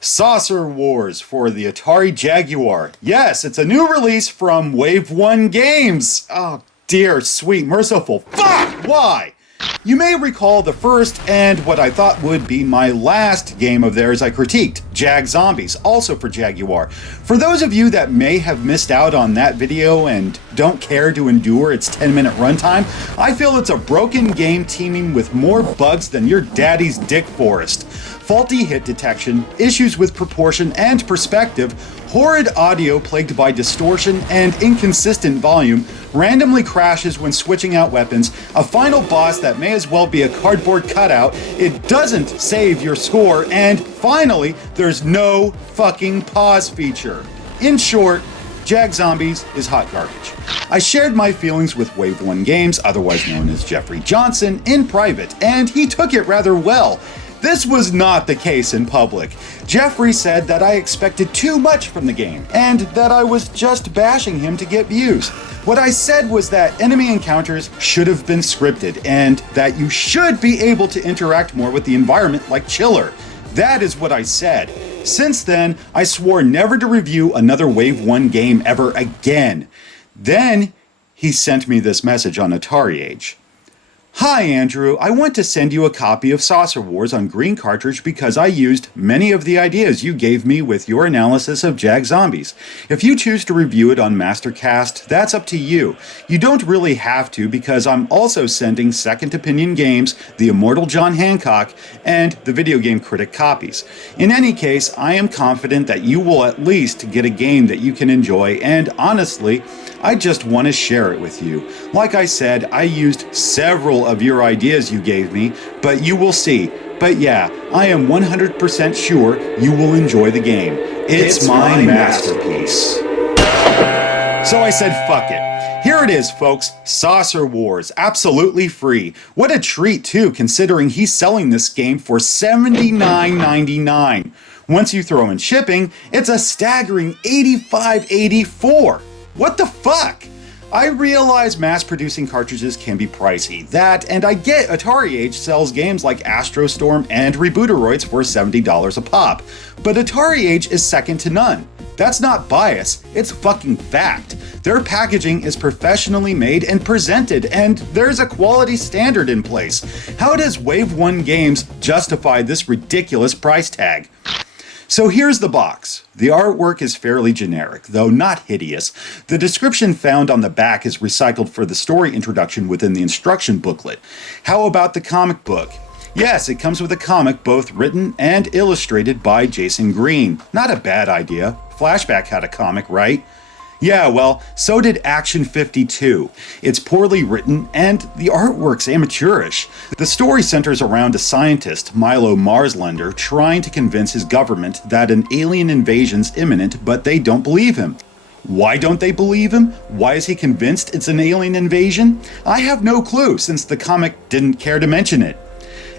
Saucer Wars for the Atari Jaguar. Yes, it's a new release from Wave 1 Games. Oh dear, sweet, merciful. Fuck! Why? You may recall the first and what I thought would be my last game of theirs I critiqued, Jag Zombies, also for Jaguar. For those of you that may have missed out on that video and don't care to endure its 10-minute runtime, I feel it's a broken game teeming with more bugs than your daddy's dick forest. Faulty hit detection, issues with proportion and perspective, horrid audio plagued by distortion and inconsistent volume, randomly crashes when switching out weapons, a final boss that may as well be a cardboard cutout, it doesn't save your score, and finally, there's no fucking pause feature. In short, Jag Zombies is hot garbage. I shared my feelings with Wave 1 Games, otherwise known as Jeffrey Johnson, in private, and he took it rather well. This was not the case in public. Jeffrey said that I expected too much from the game, and that I was just bashing him to get views. What I said was that enemy encounters should have been scripted, and that you should be able to interact more with the environment like Chiller. That is what I said. Since then, I swore never to review another Wave 1 game ever again. Then, he sent me this message on Atari Age. Hi Andrew, I want to send you a copy of Saucer Wars on green cartridge because I used many of the ideas you gave me with your analysis of Jag Zombies. If you choose to review it on Mastercast, that's up to you. You don't really have to because I'm also sending Second Opinion Games, The Immortal John Hancock, and the Video Game Critic copies. In any case, I am confident that you will at least get a game that you can enjoy, and honestly, I just want to share it with you. Like I said, I used several of your ideas you gave me, but you will see. But yeah, I am 100% sure you will enjoy the game. It's my masterpiece. So I said, fuck it. Here it is, folks. Saucer Wars, absolutely free. What a treat, too, considering he's selling this game for $79.99. Once you throw in shipping, it's a staggering $85.84. What the fuck? I realize mass-producing cartridges can be pricey. That, and I get Atari Age sells games like Astro Storm and Rebooteroids for $70 a pop. But Atari Age is second to none. That's not bias, it's fucking fact. Their packaging is professionally made and presented, and there's a quality standard in place. How does Wave 1 Games justify this ridiculous price tag? So here's the box. The artwork is fairly generic, though not hideous. The description found on the back is recycled for the story introduction within the instruction booklet. How about the comic book? Yes, it comes with a comic both written and illustrated by Jason Green. Not a bad idea. Flashback had a comic, right? Yeah, well, so did Action 52. It's poorly written, and the artwork's amateurish. The story centers around a scientist, Milo Marslander, trying to convince his government that an alien invasion's imminent, but they don't believe him. Why don't they believe him? Why is he convinced it's an alien invasion? I have no clue, since the comic didn't care to mention it.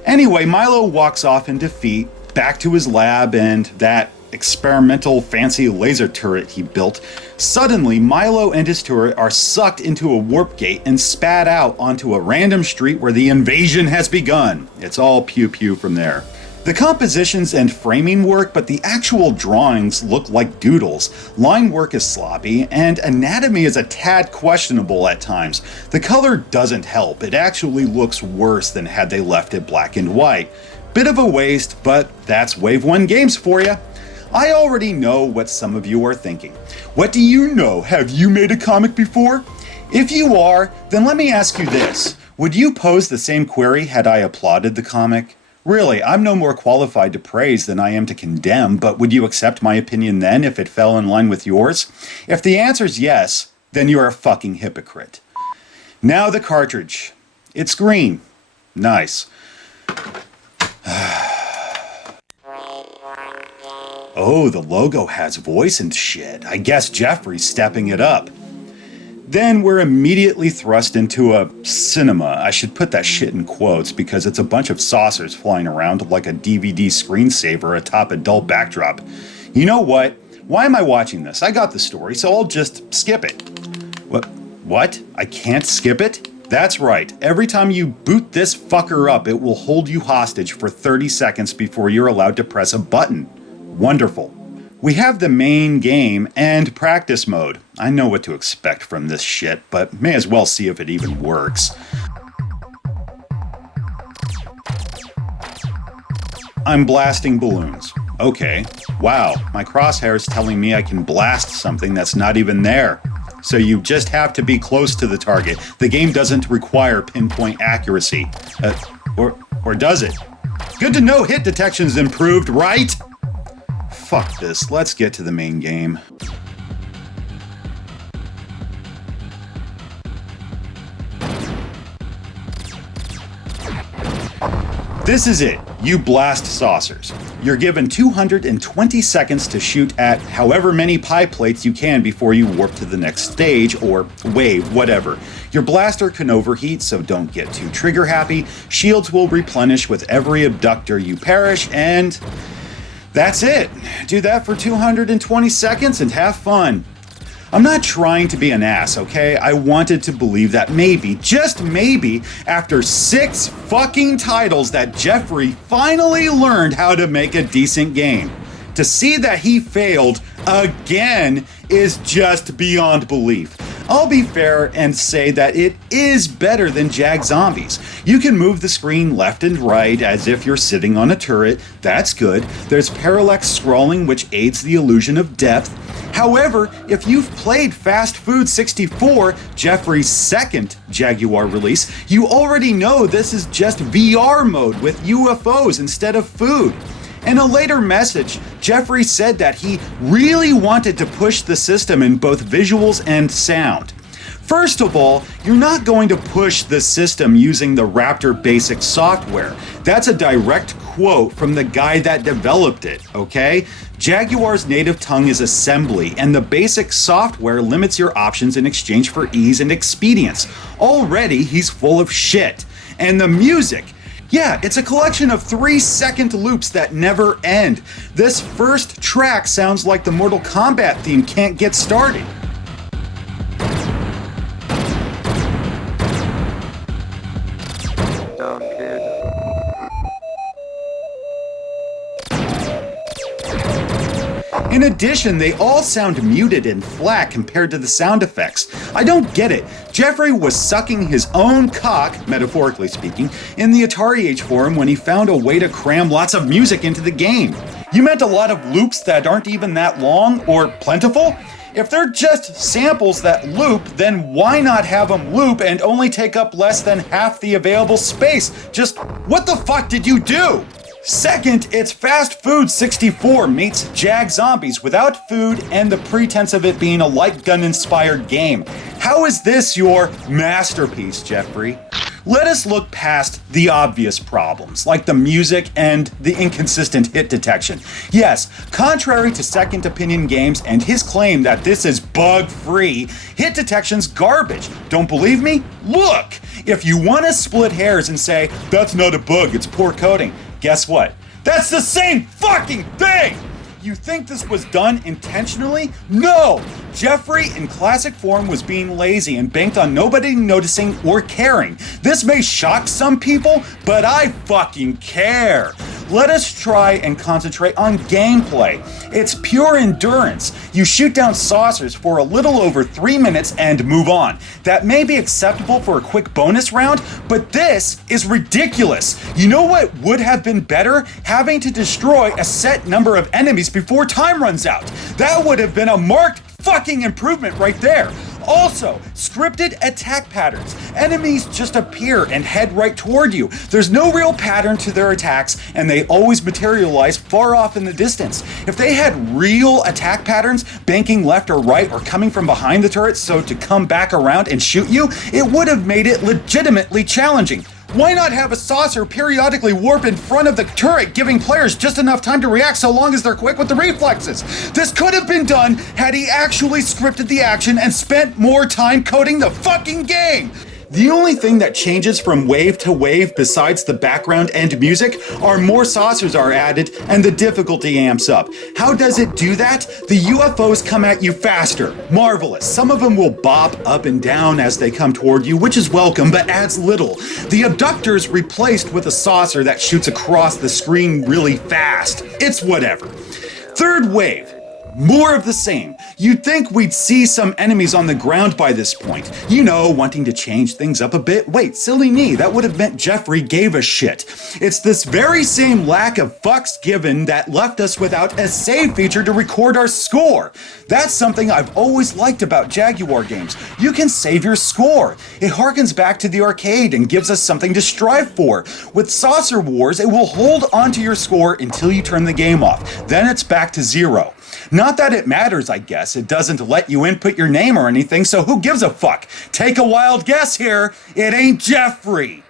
Anyway, Milo walks off in defeat, back to his lab and that experimental fancy laser turret he built. Suddenly, Milo and his turret are sucked into a warp gate and spat out onto a random street where the invasion has begun. It's all pew-pew from there. The compositions and framing work, but the actual drawings look like doodles. Line work is sloppy, and anatomy is a tad questionable at times. The color doesn't help. It actually looks worse than had they left it black and white. Bit of a waste, but that's Wave 1 Games for you. I already know what some of you are thinking. What do you know? Have you made a comic before? If you are, then let me ask you this. Would you pose the same query had I applauded the comic? Really, I'm no more qualified to praise than I am to condemn, but would you accept my opinion then if it fell in line with yours? If the answer's yes, then you're a fucking hypocrite. Now the cartridge. It's green. Nice. Oh, the logo has voice and shit. I guess Jeffrey's stepping it up. Then we're immediately thrust into a cinema. I should put that shit in quotes because it's a bunch of saucers flying around like a DVD screensaver atop a dull backdrop. You know what? Why am I watching this? I got the story, so I'll just skip it. What? I can't skip it? That's right. Every time you boot this fucker up, it will hold you hostage for 30 seconds before you're allowed to press a button. Wonderful. We have the main game and practice mode. I know what to expect from this shit, but may as well see if it even works. I'm blasting balloons. Okay. Wow, my crosshair's telling me I can blast something that's not even there. So you just have to be close to the target. The game doesn't require pinpoint accuracy. Or does it? Good to know hit detection's improved, right? Fuck this, let's get to the main game. This is it. You blast saucers. You're given 220 seconds to shoot at however many pie plates you can before you warp to the next stage, or wave, whatever. Your blaster can overheat, so don't get too trigger happy. Shields will replenish with every abductor you perish, and that's it. Do that for 220 seconds and have fun. I'm not trying to be an ass, okay? I wanted to believe that maybe, just maybe, after 6 fucking titles that Jeffrey finally learned how to make a decent game. To see that he failed again is just beyond belief. I'll be fair and say that it is better than Jag Zombies. You can move the screen left and right as if you're sitting on a turret. That's good. There's parallax scrolling, which aids the illusion of depth. However, if you've played Fast Food 64, Jeffrey's second Jaguar release, you already know this is just VR mode with UFOs instead of food. In a later message, Jeffrey said that he really wanted to push the system in both visuals and sound. First of all, you're not going to push the system using the Raptor basic software. That's a direct quote from the guy that developed it, okay? Jaguar's native tongue is assembly, and the basic software limits your options in exchange for ease and expedience. Already, he's full of shit. And the music. Yeah, it's a collection of 3-second loops that never end. This first track sounds like the Mortal Kombat theme can't get started. In addition, they all sound muted and flat compared to the sound effects. I don't get it. Jeffrey was sucking his own cock, metaphorically speaking, in the Atari Age forum when he found a way to cram lots of music into the game. You meant a lot of loops that aren't even that long or plentiful? If they're just samples that loop, then why not have them loop and only take up less than half the available space? Just what the fuck did you do? Second, it's Fast Food 64 meets Jag Zombies without food and the pretense of it being a light gun-inspired game. How is this your masterpiece, Jeffrey? Let us look past the obvious problems, like the music and the inconsistent hit detection. Yes, contrary to Second Opinion Games and his claim that this is bug-free, hit detection's garbage. Don't believe me? Look! If you want to split hairs and say, that's not a bug, it's poor coding, guess what? That's the same fucking thing! You think this was done intentionally? No! Jeffrey, in classic form, was being lazy and banked on nobody noticing or caring. This may shock some people, but I fucking care. Let us try and concentrate on gameplay. It's pure endurance. You shoot down saucers for a little over 3 minutes and move on. That may be acceptable for a quick bonus round, but this is ridiculous. You know what would have been better? Having to destroy a set number of enemies before time runs out. That would have been a marked fucking improvement right there. Also, scripted attack patterns. Enemies just appear and head right toward you. There's no real pattern to their attacks, and they always materialize far off in the distance. If they had real attack patterns, banking left or right or coming from behind the turret so to come back around and shoot you, it would have made it legitimately challenging. Why not have a saucer periodically warp in front of the turret, giving players just enough time to react so long as they're quick with the reflexes? This could have been done had he actually scripted the action and spent more time coding the fucking game. The only thing that changes from wave to wave besides the background and music are more saucers are added and the difficulty amps up. How does it do that? The UFOs come at you faster. Marvelous. Some of them will bob up and down as they come toward you, which is welcome, but adds little. The abductor's replaced with a saucer that shoots across the screen really fast. It's whatever. Third wave. More of the same. You'd think we'd see some enemies on the ground by this point. You know, wanting to change things up a bit. Wait, silly me, that would have meant Jeffrey gave a shit. It's this very same lack of fucks given that left us without a save feature to record our score. That's something I've always liked about Jaguar games. You can save your score. It harkens back to the arcade and gives us something to strive for. With Saucer Wars, it will hold onto your score until you turn the game off. Then it's back to 0. Not that it matters, I guess. It doesn't let you input your name or anything, so who gives a fuck? Take a wild guess here. It ain't Jeffrey.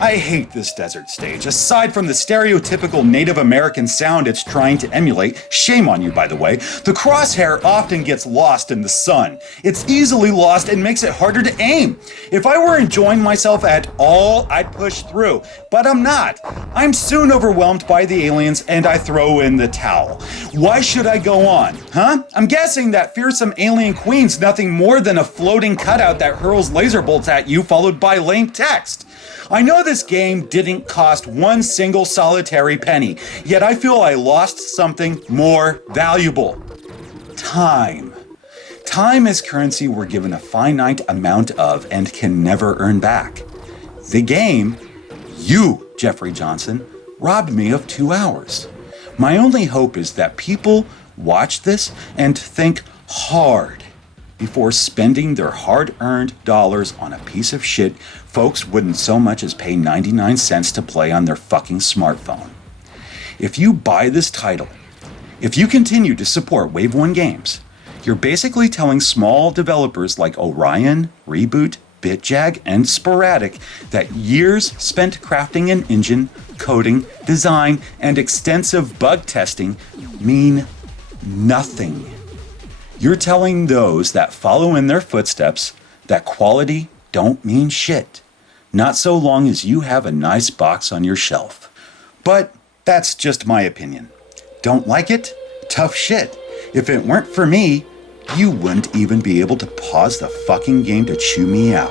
I hate this desert stage. Aside from the stereotypical Native American sound it's trying to emulate, shame on you by the way, the crosshair often gets lost in the sun. It's easily lost and makes it harder to aim. If I were enjoying myself at all, I'd push through, but I'm not. I'm soon overwhelmed by the aliens and I throw in the towel. Why should I go on, huh? I'm guessing that fearsome alien queen's nothing more than a floating cutout that hurls laser bolts at you followed by lame text. I know this game didn't cost one single solitary penny, yet I feel I lost something more valuable. Time. Time is currency we're given a finite amount of and can never earn back. The game, you, Jeffrey Johnson, robbed me of 2 hours. My only hope is that people watch this and think hard before spending their hard-earned dollars on a piece of shit folks wouldn't so much as pay 99 cents to play on their fucking smartphone. If you buy this title, if you continue to support Wave 1 games, you're basically telling small developers like Orion, Reboot, BitJag, and Sporadic that years spent crafting an engine, coding, design, and extensive bug testing mean nothing. You're telling those that follow in their footsteps that quality don't mean shit. Not so long as you have a nice box on your shelf. But that's just my opinion. Don't like it? Tough shit. If it weren't for me, you wouldn't even be able to pause the fucking game to chew me out.